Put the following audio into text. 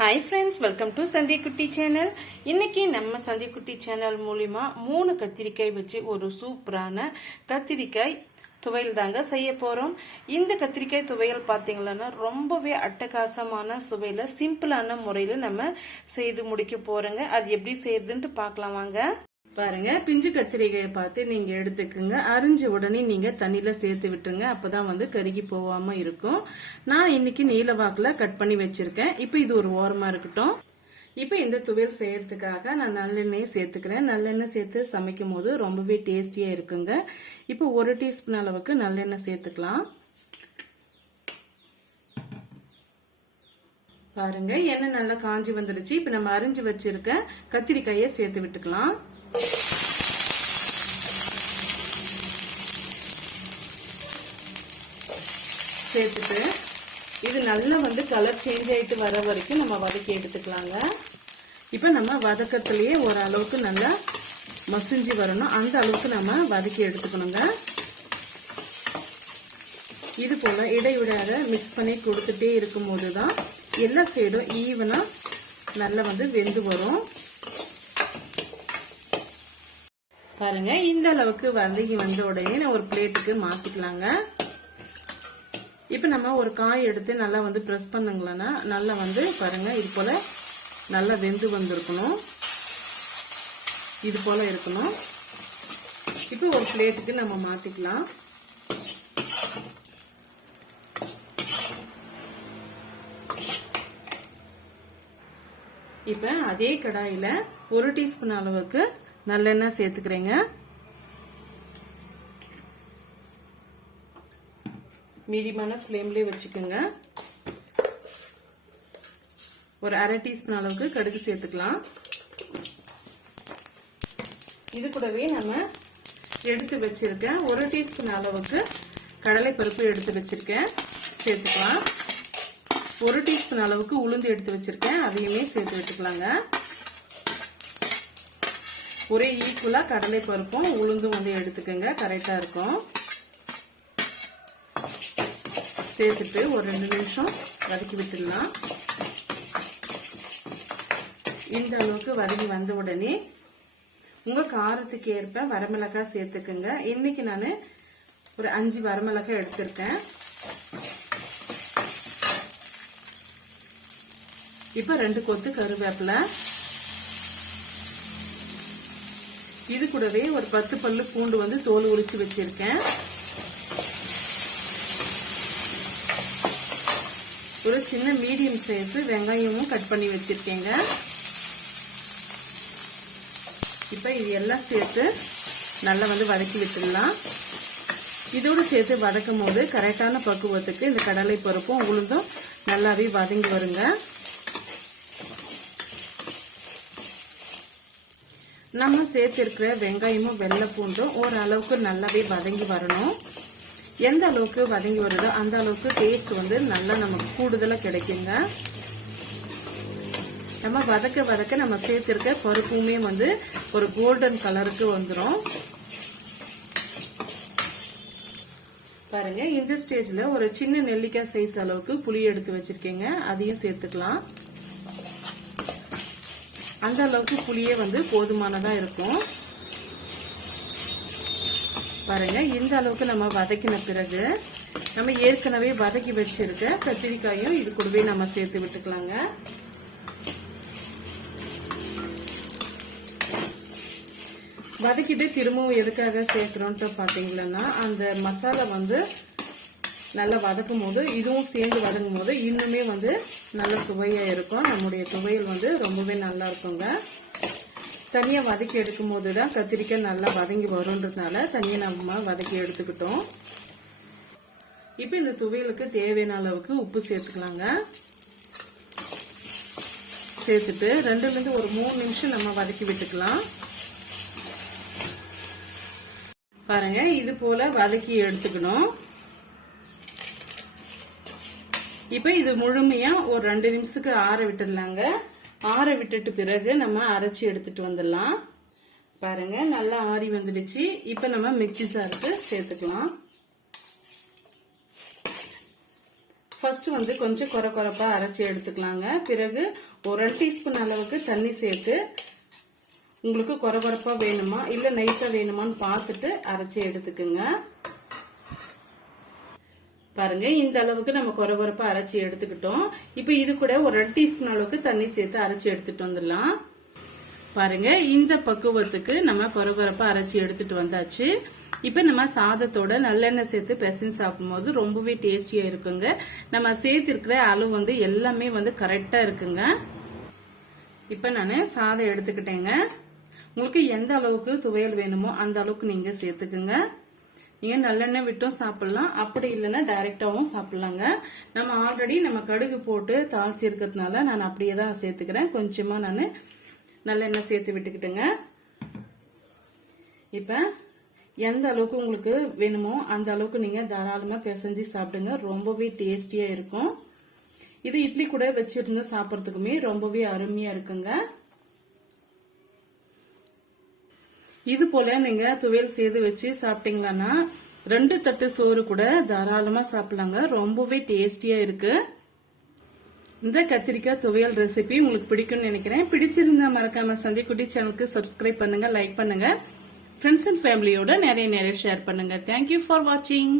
Hi friends welcome to Santhikutti channel இன்னைக்கு நம்ம சந்திக்குட்டி channel மூலிமா மூணு கத்திரிக்காய் வச்சு ஒரு சூப்பரான கத்திரிக்காய் துவையல் தாங்க செய்ய போகிறோம் இந்த கத்திரிக்காய் துவையல் பார்த்தீங்களன்னா ரொம்பவே அட்டகாசமான சுவையில் சிம்பிளான முறையில் நம்ம செய்து முடிக்க போகிறோங்க அது எப்படி செய்யறதுன்ட்டு பார்க்கலாம் வாங்க. பாருங்க பிஞ்சு கத்திரிக்காயை பார்த்து நீங்க எடுத்துக்கோங்க. அரிஞ்ச உடனே நீங்க தண்ணியில சேர்த்து விட்டுருங்க. அப்பதான் வந்து கருகி போகாம இருக்கும். நான் இன்னைக்கு நீலவாக்குல கட் பண்ணி வச்சிருக்கேன். இப்போ இது ஒரு ஓரமா இருக்கட்டும். இப்போ இந்த துவையல் செய்யறதுக்காக நான் நல்லெண்ணெய் சேர்த்துக்கிறேன். நல்லெண்ணெய் சேர்த்து சமைக்கும் போது ரொம்பவே டேஸ்டியா இருக்குங்க. இப்போ ஒரு டீஸ்பூன் அளவுக்கு நல்லெண்ணெய் சேர்த்துக்கலாம். பாருங்க எண்ணெய் நல்லா காஞ்சி வந்துருச்சு. இப்போ நம்ம அரிஞ்சு வச்சிருக்க கத்திரிக்காயை சேர்த்து விட்டுக்கலாம். சேர்த்துட்டு இது நல்லா வந்து கலர் சேஞ்ச் ஆயிட்டு வர வரைக்கும் நம்ம வதக்கி எடுத்துக்கலாங்க. இப்போ நம்ம வதக்கத்திலேயே ஒரு அளவுக்கு நல்லா மசிஞ்சு வரணும். அந்த அளவுக்கு நம்ம வதக்கி எடுத்துக்கணுங்க. இது போல இடைவிடாத மிக்ஸ் பண்ணி கொடுத்துட்டே இருக்கும் போதுதான் எல்லா சைடும் ஈவனா நல்லா வந்து வெந்து வரும். பாருங்க. இந்த அளவுக்கு வதங்கி வந்த உடனே நான் ஒரு பிளேட்டுக்கு மாத்திக்கலாங்க. இப்போ நம்ம ஒரு காய் எடுத்து நல்லா வந்து ப்ரெஸ் பண்ணுங்களேன்னா நல்லா வந்து பாருங்க இது போல நல்லா வெந்து வந்திருக்கணும். இது போல இருக்கணும். இப்போ ஒரு பிளேட்டுக்கு நம்ம மாத்திக்கலாம். இப்போ அதே கடாயில ஒரு டீஸ்பூன் அளவுக்கு நல்லெண்ணெய் சேர்த்துக்கிறேங்க. மீடியமான ஃப்ளேம்லேயே வச்சுக்கோங்க. ஒரு அரை டீஸ்பூன் அளவுக்கு கடுகு சேர்த்துக்கலாம். இது கூடவே நம்ம எடுத்து வச்சிருக்கேன் ஒரு டீஸ்பூன் அளவுக்கு கடலை பருப்பு எடுத்து வச்சிருக்கேன். சேர்த்துக்கலாம். ஒரு டீஸ்பூன் அளவுக்கு உளுந்து எடுத்து வச்சிருக்கேன். அதையுமே சேர்த்து வச்சுக்கலாங்க. ஒரே ஈக்குவலா கடலை பருப்பும் உளுந்தும் வந்து எடுத்துக்கோங்க. கரெக்டா இருக்கும். சேர்த்துட்டு ஒரு ரெண்டு நிமிஷம் வதக்கி விட்டுடலாம். இந்த அளவுக்கு வதங்கி வந்த உடனே உங்க காரத்துக்கு ஏற்ப வரமிளகாய் சேர்த்துக்குங்க. இன்னைக்கு நான் ஒரு அஞ்சு வரமிளகாய் எடுத்திருக்கேன். இப்ப ரெண்டு கொத்து கருவேப்பிலை இது கூடவே ஒரு பத்து பல்லு பூண்டு வந்து தோல் உரிச்சு வச்சிருக்கேன். ஒரு சின்ன மீடியம் சைஸ் வெங்காயமும் கட் பண்ணி வச்சிருக்கேங்க. இப்ப இது எல்லாம் சேர்த்து நல்லா வந்து வதக்கி விட்டுடலாம். இதோடு சேர்த்து வதக்கும் போது கரெக்டான பக்குவத்துக்கு இந்த கடலை பருப்பும் உளுந்தும் நல்லாவே வதங்கி வருங்க. நம்ம சேர்த்திருக்கிற வெங்காயமும் வெள்ளை பூண்டும் ஓரளவுக்கு நல்லாவே வதங்கி வரணும். எந்த அளவுக்கு வதங்கி வருதோ அந்த அளவுக்கு டேஸ்ட் வந்து நல்லா நமக்கு கூடுதலாக கிடைக்குங்க. நம்ம வதக்க வதக்க நம்ம சேர்த்திருக்க பருப்புமே வந்து ஒரு கோல்டன் கலருக்கு வந்துடும் பாருங்க இந்த ஸ்டேஜ்ல ஒரு சின்ன நெல்லிக்காய் சைஸ் அளவுக்கு புளி எடுத்து வச்சிருக்கேங்க. அதையும் சேர்த்துக்கலாம். அந்த அளவுக்கு புளியே வந்து போதுமானதா இருக்கும். பாருங்க இந்த அளவுக்கு நம்ம வதக்கின பிறகு நம்ம ஏற்கனவே வதக்கி வச்சிருக்க கத்திரிக்காயும் இது கூடவே நம்ம சேர்த்து விட்டுக்கலாங்க. வதக்கிட்டு திரும்பவும் எதுக்காக சேர்க்குறோன்ட்டு பாத்தீங்கன்னா அந்த மசாலா வந்து நல்லா வதக்கும் போது இதுவும் சேர்ந்து வதங்கும் போது இன்னுமே வந்து நல்ல சுவையா இருக்கும். நம்முடைய துவையல் வந்து ரொம்பவே நல்லா இருக்குங்க. தனியா வதக்கி எடுக்கும் போது தான் கத்திரிக்காய் நல்லா வதங்கி வரும்ன்றதுனால தனியா நம்ம வதக்கி எடுத்துக்கிட்டோம். இப்போ இந்த துவையலுக்கு தேவையான அளவுக்கு உப்பு சேர்த்துக்கலாங்க. சேர்த்துட்டு ரெண்டுல இருந்து ஒரு மூணு நிமிஷம் நம்ம வதக்கி விட்டுக்கலாம். பாருங்க இது போல வதக்கி எடுத்துக்கணும். இப்ப இது முழுமையா ஒரு ரெண்டு நிமிஷத்துக்கு ஆற விட்டுடலாங்க. ஆற விட்டுட்டு பிறகு நம்ம அரைச்சி எடுத்துட்டு வந்துடலாம். பாருங்க நல்லா ஆறி வந்துடுச்சு. இப்ப நம்ம மிக்சி சாருக்கு சேர்த்துக்கலாம். ஃபர்ஸ்ட் வந்து கொஞ்சம் குறை குறைப்பா அரைச்சி எடுத்துக்கலாங்க. பிறகு ஒரு ரெண்டு டீஸ்பூன் அளவுக்கு தண்ணி சேர்த்து உங்களுக்கு குறை குறைப்பா வேணுமா இல்ல நைஸா வேணுமான்னு பார்த்துட்டு அரைச்சி எடுத்துக்குங்க. பாருங்க இந்த அளவுக்கு நம்ம குறை குறைப்பா அரைச்சி எடுத்துக்கிட்டோம். இப்போ இது கூட ஒரு ரெண்டு டீஸ்பூன் அளவுக்கு தண்ணி சேர்த்து அரைச்சி எடுத்துட்டு வந்துடலாம். பாருங்க இந்த பக்குவத்துக்கு நம்ம குறை குறைப்பா அரைச்சி எடுத்துட்டு வந்தாச்சு. இப்போ நம்ம சாதத்தோட நல்லெண்ணெய் சேர்த்து பிசைஞ்சு சாப்பிடும்போது ரொம்பவே டேஸ்டியா இருக்குங்க. நம்ம சேர்த்திருக்கிற அளவு வந்து எல்லாமே வந்து கரெக்டா இருக்குங்க. இப்போ நான் சாதம் எடுத்துக்கிட்டேங்க. உங்களுக்கு எந்த அளவுக்கு துவையல் வேணுமோ அந்த அளவுக்கு நீங்க சேர்த்துக்குங்க. நீங்கள் நல்லெண்ணெய் விட்டும் சாப்பிட்லாம். அப்படி இல்லைன்னா டைரெக்டாகவும் சாப்பிட்லாங்க. நம்ம ஆல்ரெடி நம்ம கடுகு போட்டு தாளிச்சு இருக்கிறதுனால நான் அப்படியே தான் சேர்த்துக்கிறேன். கொஞ்சமாக நான் நல்லெண்ணெய் சேர்த்து விட்டுக்கிட்டுங்க. இப்போ எந்த அளவுக்கு உங்களுக்கு வேணுமோ அந்த அளவுக்கு நீங்கள் தாராளமாக பிசைஞ்சு சாப்பிடுங்க. ரொம்பவே டேஸ்டியாக இருக்கும். இது இட்லி கூட வச்சுருந்து சாப்பிட்றதுக்குமே ரொம்பவே அருமையாக இருக்குங்க. இது போல நீங்க துவையல் செய்து வச்சு சாப்பிட்டீங்களான்னா ரெண்டு தட்டு சோறு கூட தாராளமா சாப்பிடலாங்க. ரொம்பவே டேஸ்டியா இருக்கு. இந்த கத்திரிக்காய் துவையல் ரெசிபி உங்களுக்கு பிடிக்கும்னு நினைக்கிறேன். பிடிச்சிருந்தா மறக்காம சந்திக்குட்டி சேனலுக்கு சப்ஸ்கிரைப் பண்ணுங்க லைக் பண்ணுங்க. ஃப்ரெண்ட்ஸ் அண்ட் ஃபேமிலியோட நிறைய நிறைய ஷேர் பண்ணுங்க. தேங்க்யூ ஃபார் வாட்சிங்